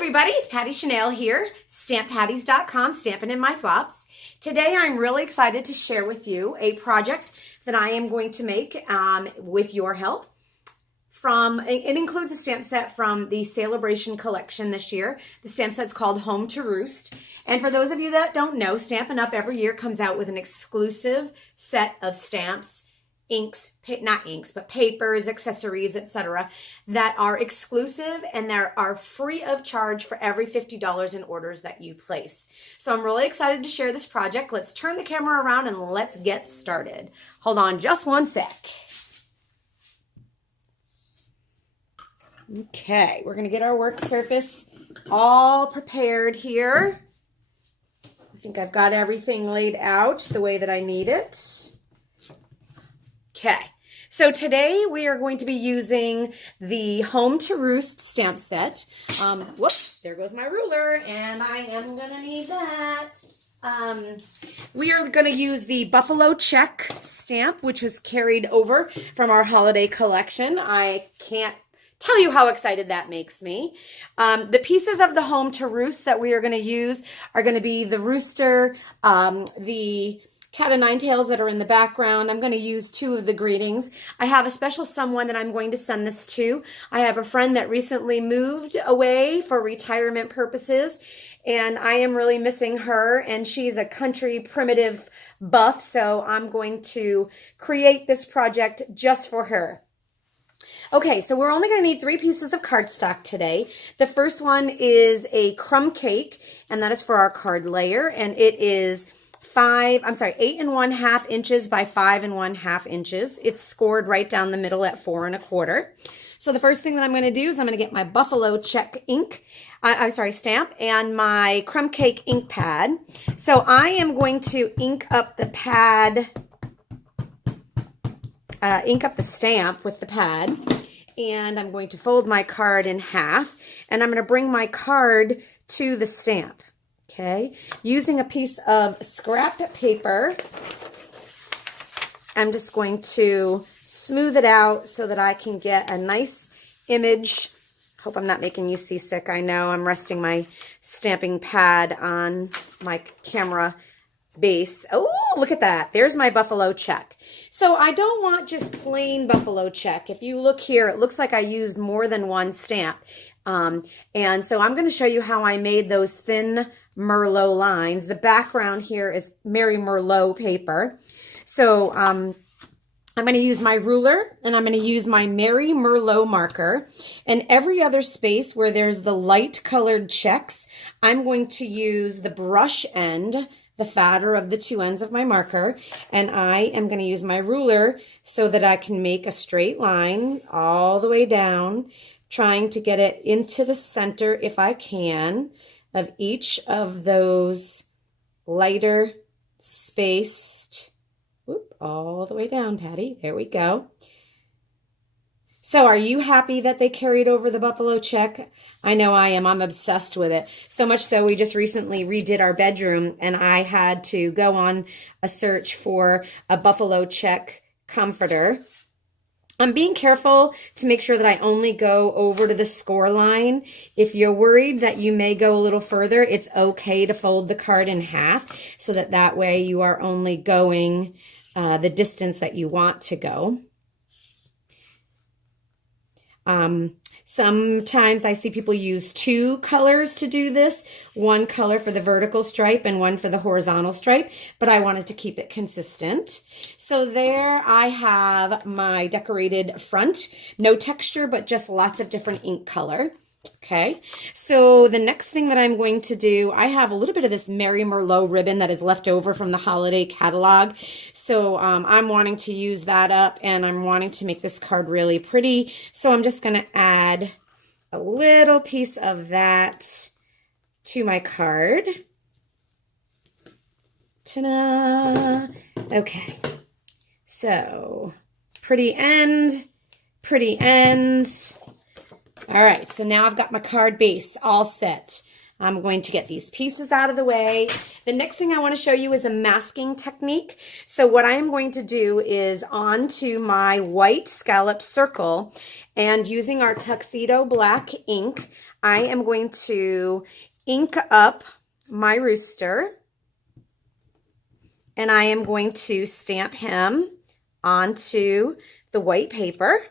everybody, it's Patty Chanel here, StampPatties.com, Stampin' in My Flops. Today I'm really excited to share with you a project that I am going to make with your help. It includes a stamp set from the Saleabration collection this year. The stamp set's called Home to Roost. And for those of you that don't know, Stampin' Up! Every year comes out with an exclusive set of stamps, inks, not inks, but papers, accessories, etc. that are exclusive and that are free of charge for every $50 in orders that you place. So I'm really excited to share this project. Let's turn the camera around and let's get started. Hold on just one sec. Okay, we're going to get our work surface all prepared here. I think I've got everything laid out the way that I need it. Okay, so today we are going to be using the Home to Roost stamp set. Whoops, there goes my ruler, and I am going to need that. We are going to use the Buffalo Check stamp, which was carried over from our holiday collection. I can't tell you how excited that makes me. The pieces of the Home to Roost that we are going to use are going to be the rooster, the cat o' nine tails that are in the background. I'm going to use two of the greetings. I have a special someone that I'm going to send this to. I have a friend that recently moved away for retirement purposes, and I am really missing her, and she's a country primitive buff, so I'm going to create this project just for her. Okay, so we're only going to need 3 pieces of cardstock today. The first one is a crumb cake, and that is for our card layer, and it is 8 1/2 inches by 5 1/2 inches. It's scored right down the middle at 4 1/4. So the first thing that I'm going to do is I'm going to get my Buffalo Check stamp and my crumb cake ink pad. So I am going to ink up the pad, ink up the stamp with the pad, and I'm going to fold my card in half, and I'm going to bring my card to the stamp. Okay, using a piece of scrap paper, I'm just going to smooth it out so that I can get a nice image. Hope I'm not making you seasick. I know I'm resting my stamping pad on my camera base. Oh, look at that. There's my Buffalo Check. So I don't want just plain Buffalo Check. If you look here, it looks like I used more than one stamp. And so I'm going to show you how I made those thin Merlot lines. The background here is Mary Merlot paper. So I'm going to use my ruler, and I'm going to use my Mary Merlot marker. And every other space where there's the light colored checks, I'm going to use the brush end, the fatter of the 2 ends of my marker, and I am going to use my ruler so that I can make a straight line all the way down, trying to get it into the center, if I can, of each of those lighter spaced, all the way down, Patty. There we go. So are you happy that they carried over the Buffalo Check? I know I am. I'm obsessed with it. So much so we just recently redid our bedroom, and I had to go on a search for a Buffalo Check comforter. I'm being careful to make sure that I only go over to the score line. If you're worried that you may go a little further, it's okay to fold the card in half so that way you are only going the distance that you want to go. Sometimes I see people use 2 colors to do this, 1 color for the vertical stripe and 1 for the horizontal stripe, but I wanted to keep it consistent. So there I have my decorated front, no texture, but just lots of different ink color. Okay, so the next thing that I'm going to do, I have a little bit of this Mary Merlot ribbon that is left over from the holiday catalog. So I'm wanting to use that up, and I'm wanting to make this card really pretty. So I'm just going to add a little piece of that to my card. Ta-da! Okay, so pretty end, pretty end. All right, so now I've got my card base all set. I'm going to get these pieces out of the way. The next thing I want to show you is a masking technique. So what I am going to do is onto my white scalloped circle, and using our tuxedo black ink, I am going to ink up my rooster, and I am going to stamp him onto the white paper.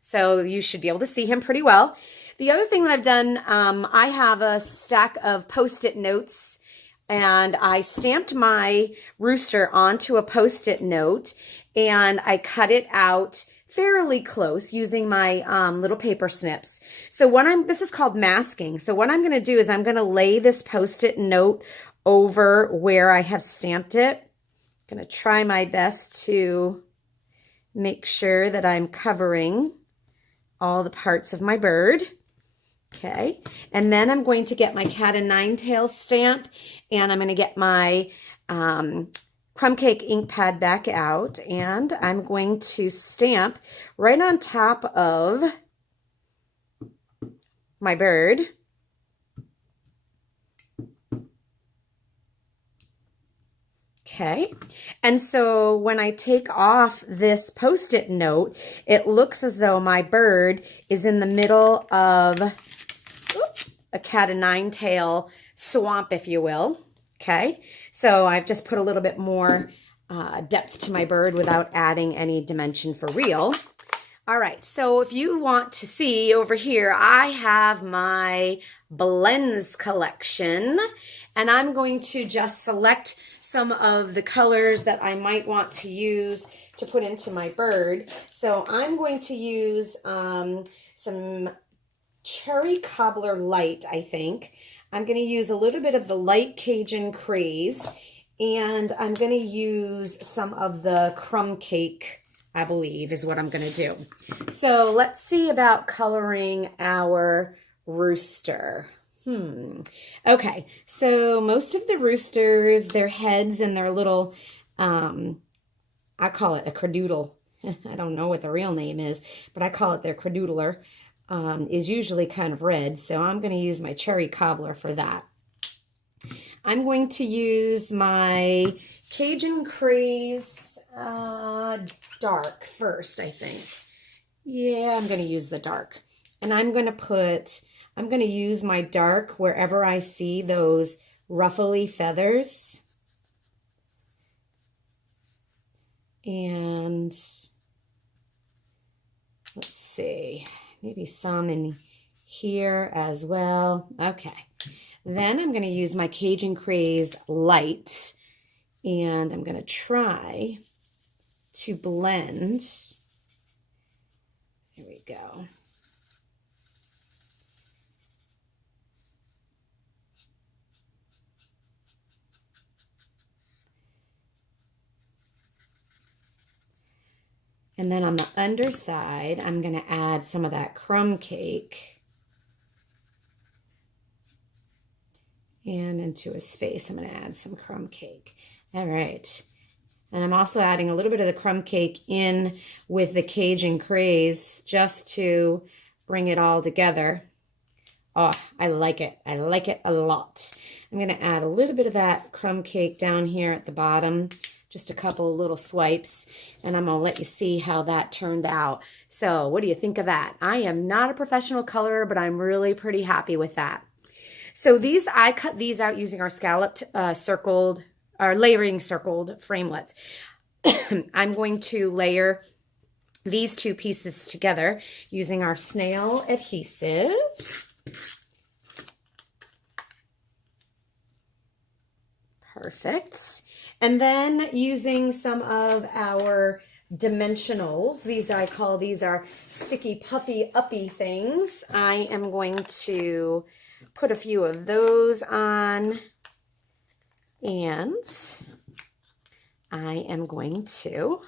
So you should be able to see him pretty well. The other thing that I've done, I have a stack of Post-it notes, and I stamped my rooster onto a Post-it note, and I cut it out fairly close using my little paper snips. So this is called masking. So what I'm going to do is I'm going to lay this Post-it note over where I have stamped it. I'm going to try my best to make sure that I'm covering all the parts of my bird. Okay, and then I'm going to get my cat o' nine tails stamp, and I'm going to get my crumb cake ink pad back out, and I'm going to stamp right on top of my bird. Okay, and so when I take off this Post-it note, it looks as though my bird is in the middle of a cat o' nine tail swamp, if you will. Okay, so I've just put a little bit more depth to my bird without adding any dimension for real. All right, so if you want to see over here, I have my blends collection, and I'm going to just select some of the colors that I might want to use to put into my bird. So I'm going to use some Cherry Cobbler Light, I think. I'm going to use a little bit of the Light Cajun Craze, and I'm going to use some of the Crumb Cake, I believe, is what I'm going to do. So let's see about coloring our rooster. Okay, so most of the roosters, their heads and their little, I call it a cradoodle. I don't know what the real name is, but I call it their cradoodler, is usually kind of red. So I'm going to use my Cherry Cobbler for that. I'm going to use my Cajun Craze dark first, I think. Yeah, I'm going to use the dark. And I'm going to use my dark wherever I see those ruffly feathers. And let's see, maybe some in here as well. Okay. Then I'm going to use my Cajun Craze Light, and I'm going to try to blend. There we go. And then on the underside, I'm going to add some of that crumb cake. And into his face, I'm going to add some crumb cake. All right. And I'm also adding a little bit of the crumb cake in with the Cajun Craze just to bring it all together. Oh, I like it. I like it a lot. I'm going to add a little bit of that crumb cake down here at the bottom. Just a couple of little swipes, and I'm going to let you see how that turned out. So what do you think of that? I am not a professional colorer, but I'm really pretty happy with that. So I cut these out using our scalloped, circled, or layering circled framelets. I'm going to layer these two pieces together using our snail adhesive. Perfect. And then using some of our dimensionals, I call these our sticky puffy uppy things. I am going to put a few of those on, and I am going to,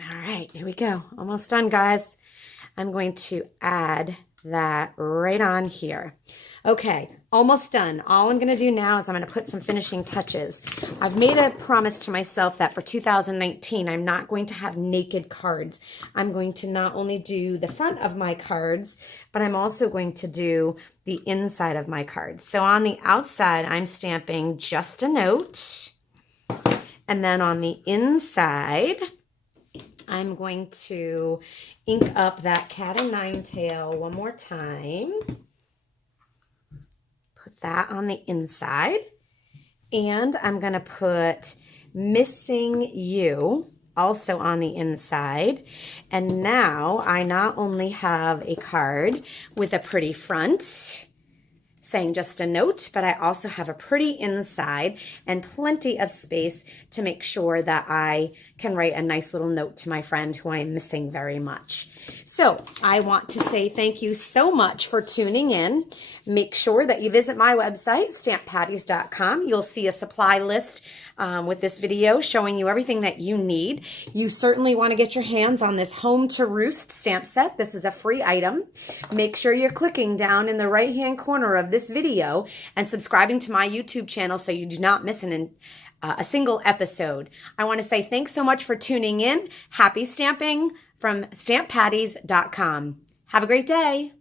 all right, here we go. Almost done, guys. I'm going to add that right on here. Okay, almost done. All I'm going to do now is I'm going to put some finishing touches. I've made a promise to myself that for 2019, I'm not going to have naked cards. I'm going to not only do the front of my cards, but I'm also going to do the inside of my cards. So on the outside, I'm stamping just a note. And then on the inside, I'm going to ink up that cat and nine tail one more time. Put that on the inside. And I'm going to put Missing You also on the inside. And now I not only have a card with a pretty front saying just a note, but I also have a pretty inside and plenty of space to make sure that I can write a nice little note to my friend who I'm missing very much. So I want to say thank you so much for tuning in. Make sure that you visit my website, stamppatties.com. You'll see a supply list with this video showing you everything that you need. You certainly want to get your hands on this Home to Roost stamp set. This is a free item. Make sure you're clicking down in the right-hand corner of this video and subscribing to my YouTube channel so you do not miss a single episode. I want to say thanks so much for tuning in. Happy stamping from stamppatties.com. Have a great day.